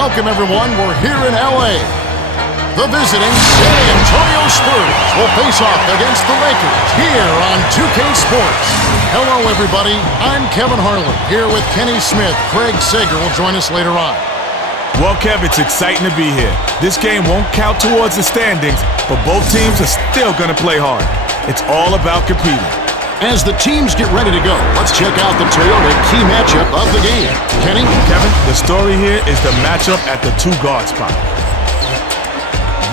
Welcome, everyone. We're here in L.A. The visiting San Antonio Spurs will face off against the Lakers here on 2K Sports. Hello, everybody. I'm Kevin Harlan here with Kenny Smith. Craig Sager will join us later on. Well, Kev, it's exciting to be here. This game won't count towards the standings, but both teams are still going to play hard. It's all about competing. As the teams get ready to go, let's check out the Toyota key matchup of the game. Kenny? Kevin, the story here is the matchup at the two-guard spot.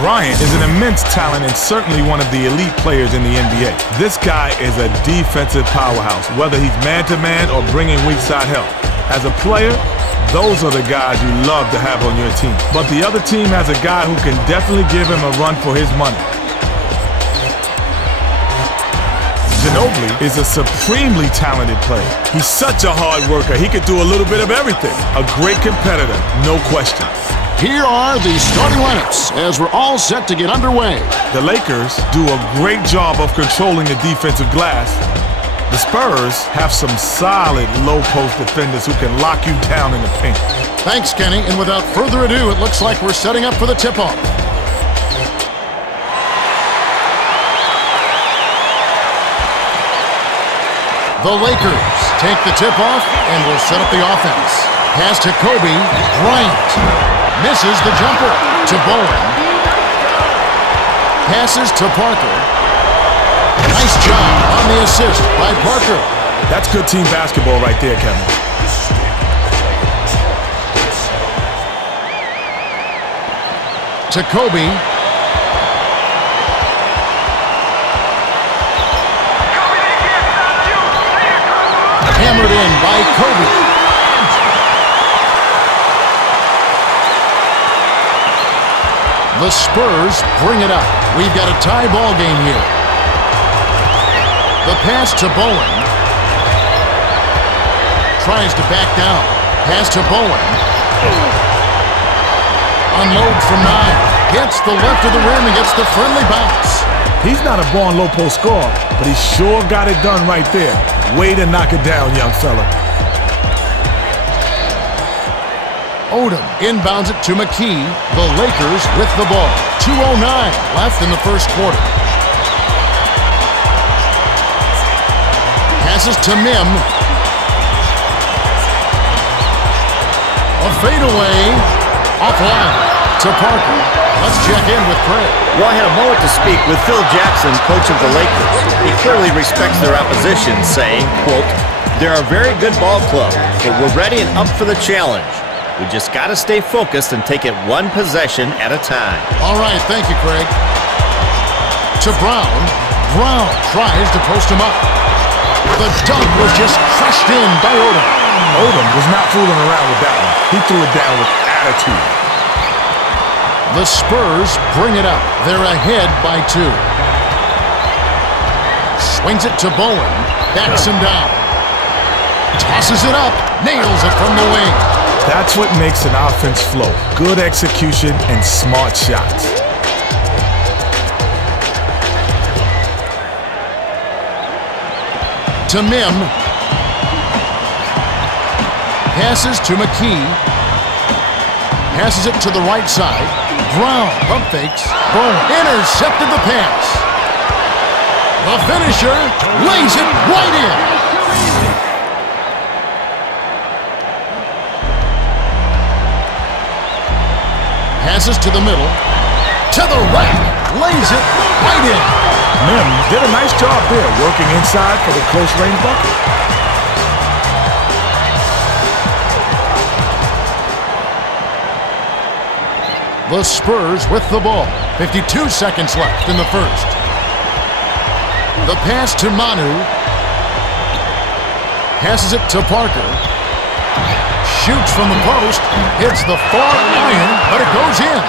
Bryant is an immense talent and certainly one of the elite players in the NBA. This guy is a defensive powerhouse, whether he's man-to-man or bringing weak-side help. As a player, those are the guys you love to have on your team. But the other team has a guy who can definitely give him a run for his money. Ginobili is a supremely talented player. He's such a hard worker. He could do a little bit of everything. A great competitor, no question. Here are the starting lineups as we're all set to get underway. The Lakers do a great job of controlling the defensive glass. The Spurs have some solid low-post defenders who can lock you down in the paint. Thanks, Kenny. And without further ado, it looks like we're setting up for the tip-off. The Lakers take the tip-off and will set up the offense. Pass to Kobe Bryant. Misses the jumper to Bowen. Passes to Parker. Nice job on the assist by Parker. That's good team basketball right there, Kevin. To Kobe. Hammered in by Kobe. The Spurs bring it up. We've got a tie ball game here. The pass to Bowen. Tries to back down. Pass to Bowen. Unload from 9. Gets the left of the rim and gets the friendly bounce. He's not a born low-post scorer, but he sure got it done right there. Way to knock it down, young fella. Odom inbounds it to McKee. The Lakers with the ball. 2:09 left in the first quarter. Passes to Mim. A fadeaway. Offline to Parker. Let's check in with Craig. Well, I had a moment to speak with Phil Jackson, coach of the Lakers. He clearly respects their opposition, saying, quote, "They're a very good ball club, but we're ready and up for the challenge. We just got to stay focused and take it one possession at a time." All right, thank you, Craig. To Brown. Brown tries to post him up. The dunk was just crushed in by Odom. Odom was not fooling around with that one. He threw it down with attitude. The Spurs bring it up. They're ahead by 2. Swings it to Bowen. Backs him down. Tosses it up. Nails it from the wing. That's what makes an offense flow. Good execution and smart shots. To Mim. Passes to McKee. Passes it to the right side. Brown pump fakes. Bowen intercepted the pass. The finisher lays it right in. Passes to the middle. To the rack. Lays it right in. Mim did a nice job there, working inside for the close-range bucket. The Spurs with the ball. 52 seconds left in the first. The pass to Manu. Passes it to Parker. Shoots from the post. Hits the far iron, but it goes in.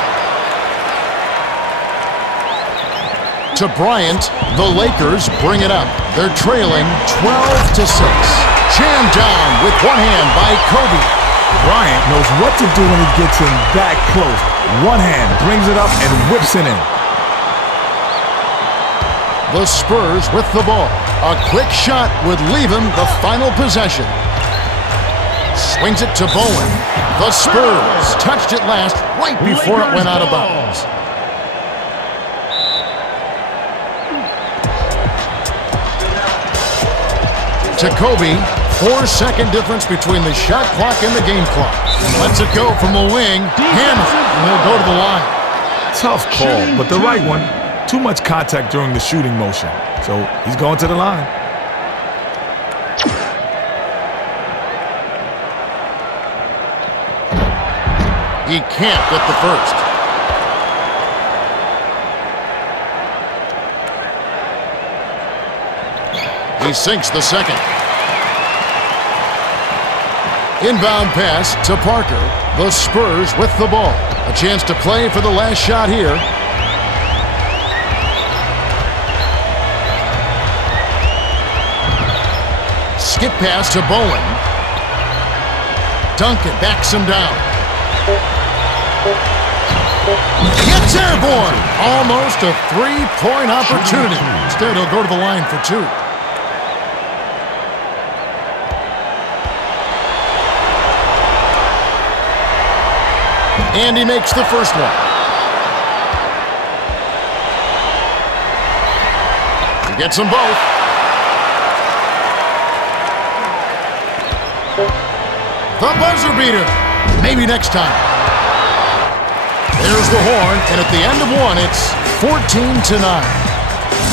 To Bryant. The Lakers bring it up. They're trailing 12-6. Jammed down with one hand by Kobe. Bryant knows what to do when he gets in that close. One hand brings it up and whips it in. The Spurs with the ball. A quick shot would leave him the final possession. Swings it to Bowen. The Spurs touched it last right before it went out of bounds. To Kobe, 4-second difference between the shot clock and the game clock. Lets it go from the wing, hammer, and he'll go to the line. Tough call, but the right one. Too much contact during the shooting motion, so he's going to the line. He can't get the first. He sinks the second. Inbound pass to Parker. The Spurs with the ball. A chance to play for the last shot here. Skip pass to Bowen. Duncan backs him down. Gets airborne. Almost a three-point opportunity. Instead, he'll go to the line for two. And he makes the first one. He gets them both. The buzzer beater. Maybe next time. There's the horn, and at the end of one, it's 14-9.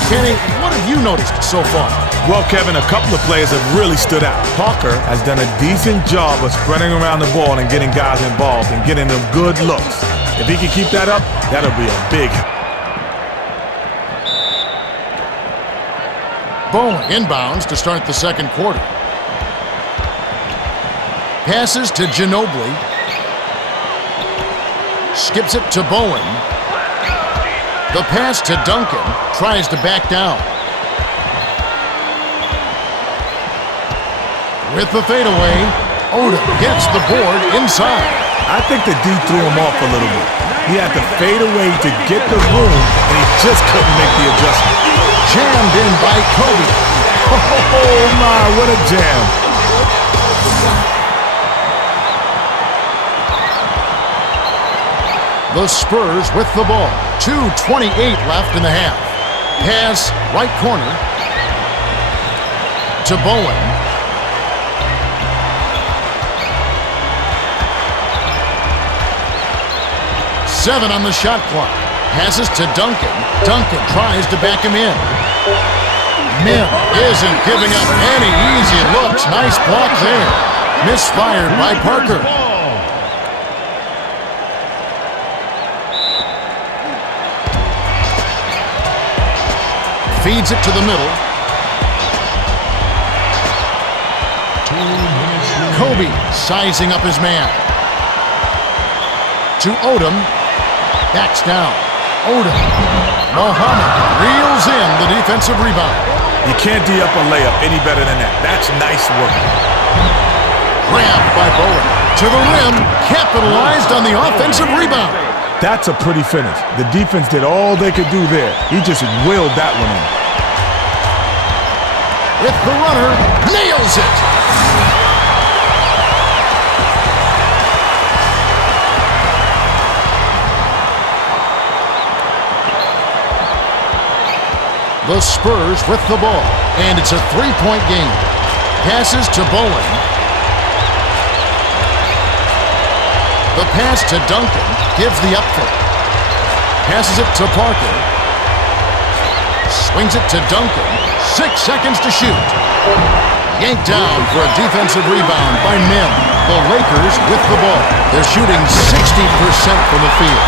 Kenny, what have you noticed so far? Well, Kevin, a couple of players have really stood out. Parker has done a decent job of spreading around the ball and getting guys involved and getting them good looks. If he can keep that up, that'll be a big help. Bowen inbounds to start the second quarter. Passes to Ginobili. Skips it to Bowen. The pass to Duncan. Tries to back down. With the fadeaway, Odom gets the board inside. I think the D threw him off a little bit. He had to fade away to get the room, and he just couldn't make the adjustment. Jammed in by Kobe. Oh, my, what a jam. The Spurs with the ball. 2:28 left in the half. Pass, right corner. To Bowen. Seven on the shot clock. Passes to Duncan. Duncan tries to back him in. Mim isn't giving up any easy looks. Nice block there. Misfired by Parker. Feeds it to the middle. Kobe sizing up his man. To Odom. Backs down. Odom. Mohammed reels in the defensive rebound. You can't D up a layup any better than that. That's nice work. Grabbed by Bowen. To the rim. Capitalized on the offensive rebound. That's a pretty finish. The defense did all they could do there. He just willed that one in. With the runner. Nails it. The Spurs with the ball, and it's a three-point game. Passes to Bowen. The pass to Duncan gives the up fake. Passes it to Parker. Swings it to Duncan. 6 seconds to shoot. Yanked down for a defensive rebound by Mim. The Lakers with the ball. They're shooting 60% from the field.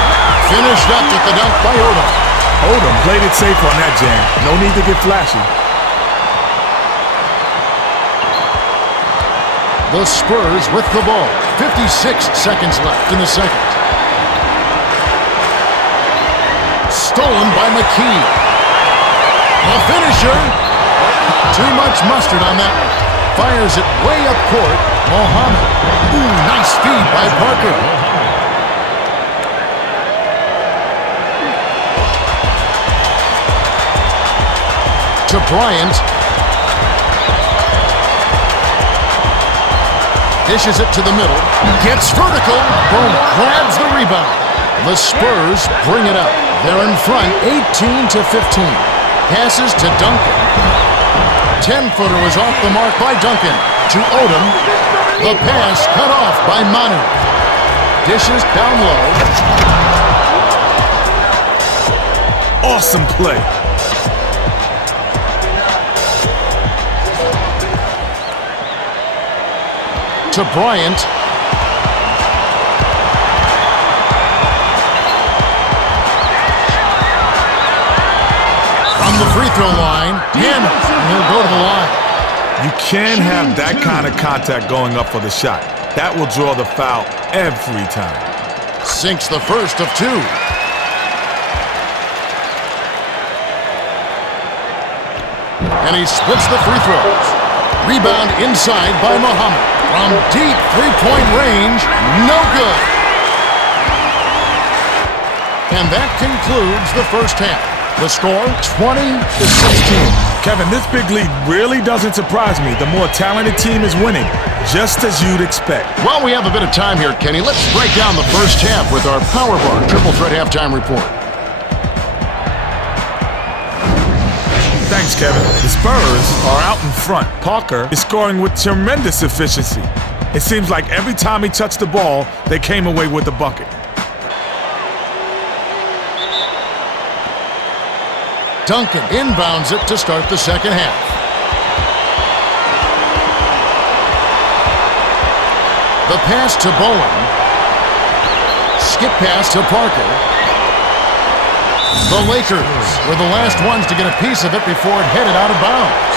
Finished up with the dunk by Odom. Odom played it safe on that jam. No need to get flashy. The Spurs with the ball. 56 seconds left in the second. Stolen by McKee. The finisher. Too much mustard on that one. Fires it way up court. Mohammed. Ooh, nice feed by Parker. To Bryant. Dishes it to the middle. Gets vertical. Boom. Grabs the rebound. The Spurs bring it up. They're in front 18-15. Passes to Duncan. 10-footer was off the mark by Duncan. To Odom. The pass cut off by Manu. Dishes down low. Awesome play. To Bryant. From the free throw line, Hammer, and he'll go to the line. You can't have that kind of contact going up for the shot. That will draw the foul every time. Sinks the first of two. And he splits the free throws. Rebound inside by Muhammad. From deep three-point range, no good. And that concludes the first half. The score, 20-16. Kevin, this big lead really doesn't surprise me. The more talented team is winning, just as you'd expect. Well, we have a bit of time here, Kenny. Let's break down the first half with our Power Bar Triple Threat Halftime Report. Thanks, Kevin. The Spurs are out in front. Parker is scoring with tremendous efficiency. It seems like every time he touched the ball, they came away with a bucket. Duncan inbounds it to start the second half. The pass to Bowen. Skip pass to Parker. The Lakers were the last ones to get a piece of it before it headed out of bounds.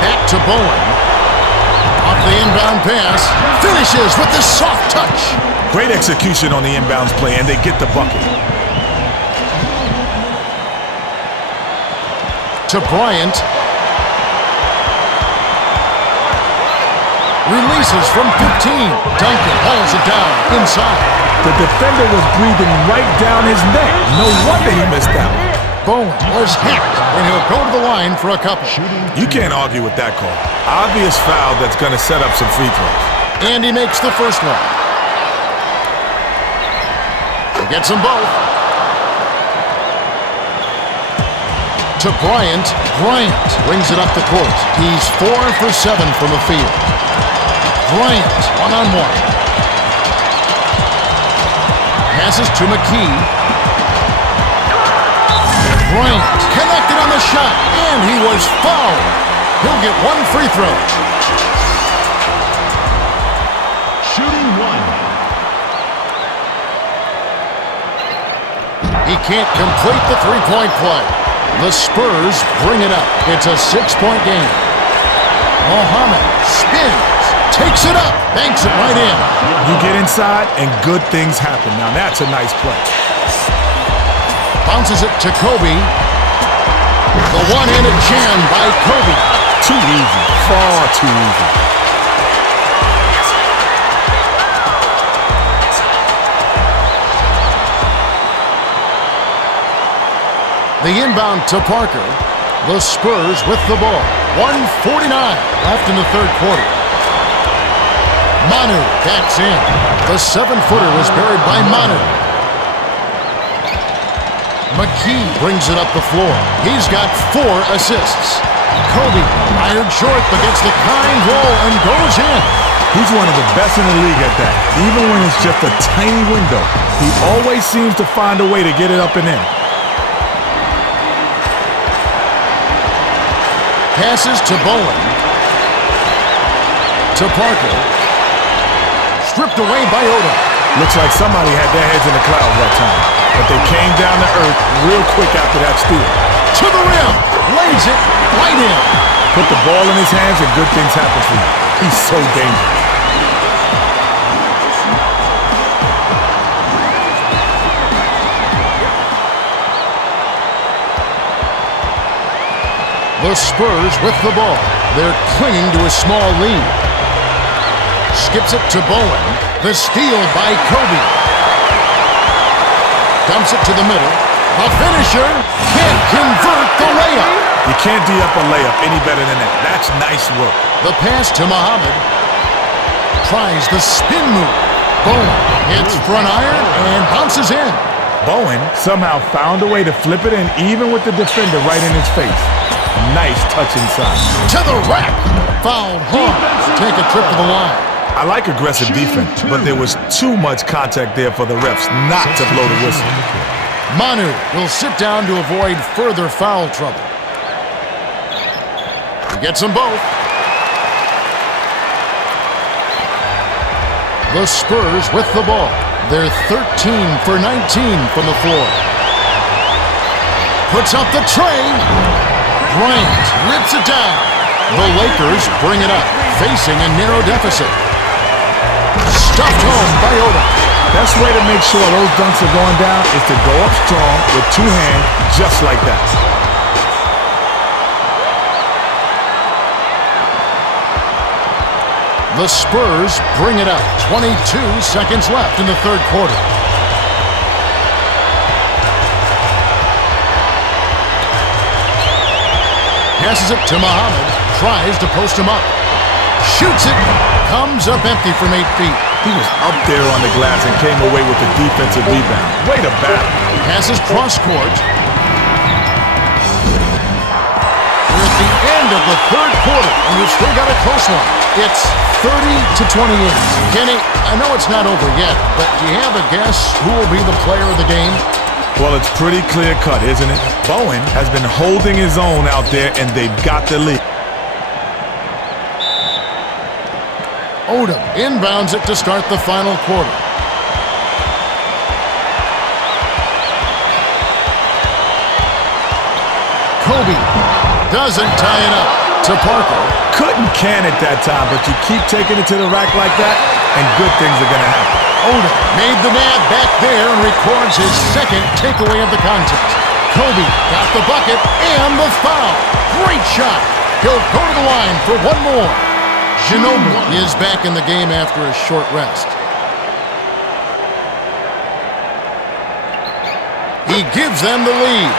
Back to Bowen. Off the inbound pass. Finishes with the soft touch. Great execution on the inbounds play, and they get the bucket. To Bryant. Releases from 15. Duncan hauls it down inside. The defender was breathing right down his neck. No wonder he missed out. Bowen was hit, and he'll go to the line for a couple. You can't argue with that call. Obvious foul that's going to set up some free throws. And he makes the first one. He gets them both. To Bryant. Bryant brings it up the court. He's 4 for 7 from the field. Bryant, one-on-one. Passes to McKee. Bryant connected on the shot, and he was fouled. He'll get one free throw. Shooting one. He can't complete the three-point play. The Spurs bring it up. It's a 6-point game. Muhammad spins. Takes it up, banks it right in. You get inside, and good things happen. Now that's a nice play. Bounces it to Kobe. The one-handed jam by Kobe. Too easy, far too easy. The inbound to Parker. The Spurs with the ball. 1:49 left in the third quarter. Manu backs in. The 7-footer was buried by Manu. McKee brings it up the floor. He's got 4 assists. Kobe fired short but gets the kind roll and goes in. He's one of the best in the league at that. Even when it's just a tiny window, he always seems to find a way to get it up and in. Passes to Bowen. To Parker. Stripped away by Odom. Looks like somebody had their heads in the clouds that time, but they came down to earth real quick after that steal. To the rim. Lays it right in. Put the ball in his hands and good things happen for him. He's so dangerous. The Spurs with the ball. They're clinging to a small lead. Skips it to Bowen. The steal by Kobe. Dumps it to the middle. The finisher can't convert the layup. You can't D up a layup any better than that. That's nice work. The pass to Muhammad. Tries the spin move. Bowen hits front iron and bounces in. Bowen somehow found a way to flip it in even with the defender right in his face. Nice touch inside. To the rack. Fouled hard. Take a trip to the line. I like aggressive defense, but there was too much contact there for the refs not to blow the whistle. Manu will sit down to avoid further foul trouble. He gets them both. The Spurs with the ball. They're 13 for 19 from the floor. Puts up the tray. Bryant rips it down. The Lakers bring it up, facing a narrow deficit. Stuffed home by Odom. Best way to make sure those dunks are going down is to go up strong with two hands, just like that. The Spurs bring it up. 22 seconds left in the third quarter. Passes it to Muhammad. Tries to post him up. Shoots it. Comes up empty from 8 feet. He was up there on the glass and came away with the defensive rebound. Way to battle. Passes cross court. We're at the end of the third quarter, and we've still got a close one. It's 30-28. Kenny, I know it's not over yet, but do you have a guess who will be the player of the game? Well, it's pretty clear-cut, isn't it? Bowen has been holding his own out there, and they've got the lead. Odom inbounds it to start the final quarter. Kobe doesn't tie it up to Parker. Couldn't can it that time, but you keep taking it to the rack like that, and good things are going to happen. Odom made the nab back there and records his second takeaway of the contest. Kobe got the bucket and the foul. Great shot. He'll go to the line for one more. Ginobili is back in the game after a short rest. He gives them the lead.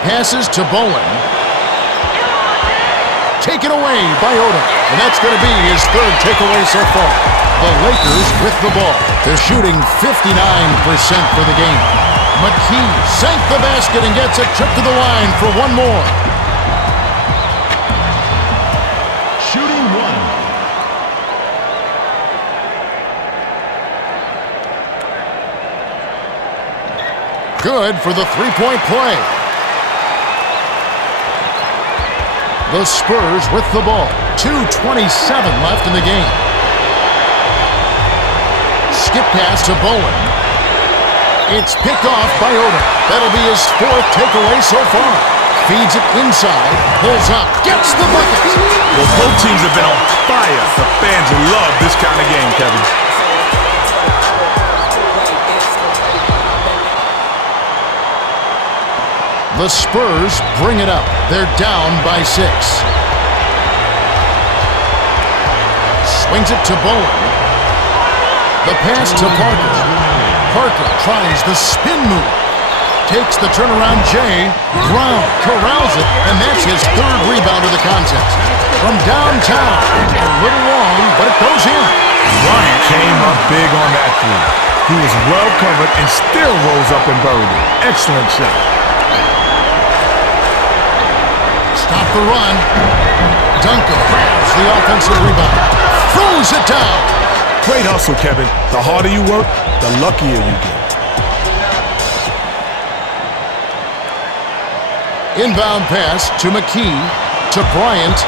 Passes to Bowen. Taken away by Odom. And that's going to be his third takeaway so far. The Lakers with the ball. They're shooting 59% for the game. McKee sank the basket and gets a trip to the line for one more. Shooting one. Good for the three-point play. The Spurs with the ball. 2:27 left in the game. Skip pass to Bowen. It's picked off by Odom. That'll be his fourth takeaway so far. Feeds it inside, pulls up, gets the bucket. Well, both teams have been on fire. The fans love this kind of game, Kevin. The Spurs bring it up. They're down by 6. Swings it to Bowen. The pass to Parker. Parker tries the spin move. Takes the turnaround Jay. Brown corrals it, and that's his third rebound of the contest. From downtown. A little long, but it goes in. Bryant came up big on that three. He was well covered and still rose up and buried it. Excellent shot. Stop the run. Duncan grabs the offensive rebound. Throws it down. Great hustle, Kevin. The harder you work, the luckier you get. Inbound pass to McKee, to Bryant.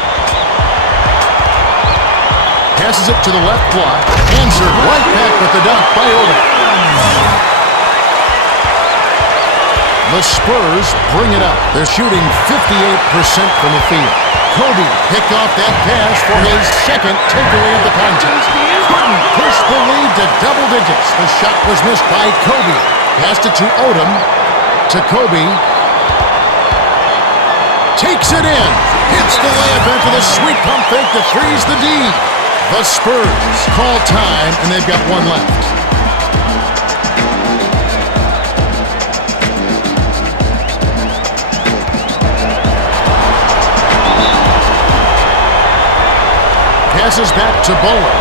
Passes it to the left block. Answered right back with the dunk by Odom. The Spurs bring it up. They're shooting 58% from the field. Kobe picked off that pass for his second takeaway of the contest. Couldn't push the lead to double digits. The shot was missed by Kobe. Passed it to Odom. To Kobe. Takes it in. Hits the layup after the sweet pump fake to freeze the D. The Spurs call time, and they've got one left. Passes back to Bowen.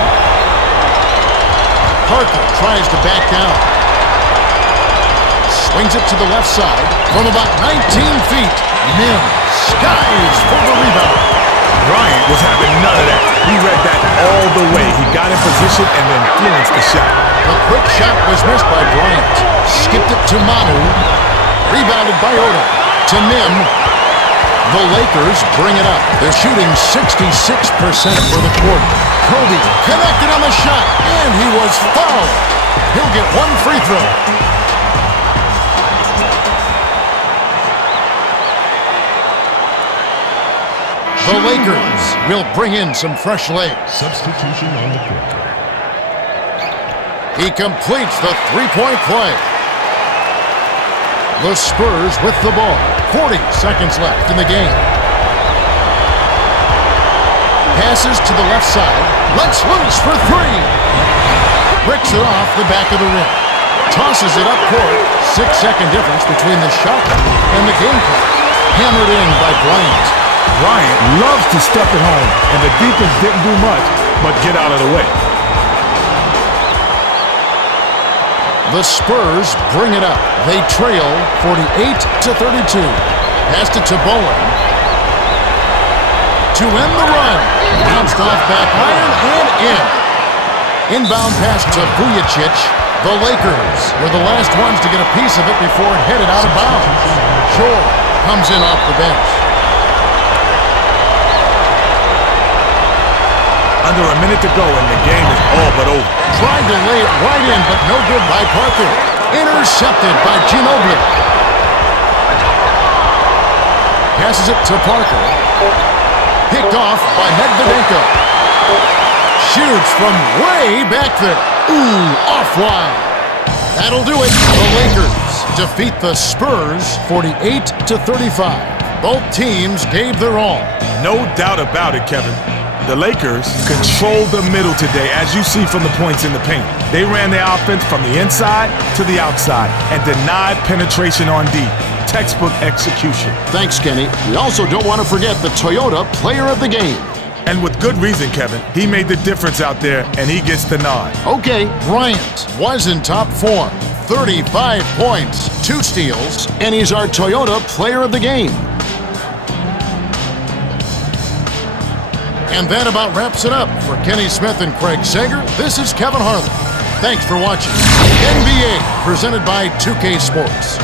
Parker tries to back down. Swings it to the left side from about 19 feet. Mim skies for the rebound. Bryant was having none of that. He read that all the way. He got in position and then influenced the shot. The quick shot was missed by Bryant. Skipped it to Manu. Rebounded by Oda. To Mim. The Lakers bring it up. They're shooting 66% for the quarter. Kobe connected on the shot, and he was fouled. He'll get one free throw. The Lakers will bring in some fresh legs. Substitution on the court. He completes the three-point play. The Spurs with the ball. 40 seconds left in the game. Passes to the left side. Lets loose for three. Bricks it off the back of the rim. Tosses it up court. 6-second difference between the shot and the game clock. Hammered in by Bryant. Bryant loves to step it home, and the defense didn't do much but get out of the way. The Spurs bring it up. They trail 48-32. Passed it to Bowen. To end the run. Bounced off back iron and in. Inbound pass to Vujacic. The Lakers were the last ones to get a piece of it before it headed out of bounds. Shore comes in off the bench. Under a minute to go, and the game is all but over. Tried to lay it right in, but no good by Parker. Intercepted by Ginobili. Passes it to Parker. Picked off by Medvedenko. Shoots from way back there. Ooh, offline. That'll do it. The Lakers defeat the Spurs 48-35. Both teams gave their all. No doubt about it, Kevin. The Lakers controlled the middle today, as you see from the points in the paint. They ran their offense from the inside to the outside and denied penetration on D. Textbook execution. Thanks, Kenny. We also don't want to forget the Toyota Player of the Game. And with good reason, Kevin. He made the difference out there, and he gets the nod. Okay, Bryant was in top form. 35 points, 2 steals, and he's our Toyota Player of the Game. And that about wraps it up. For Kenny Smith and Craig Sager, this is Kevin Harlan. Thanks for watching NBA, presented by 2K Sports.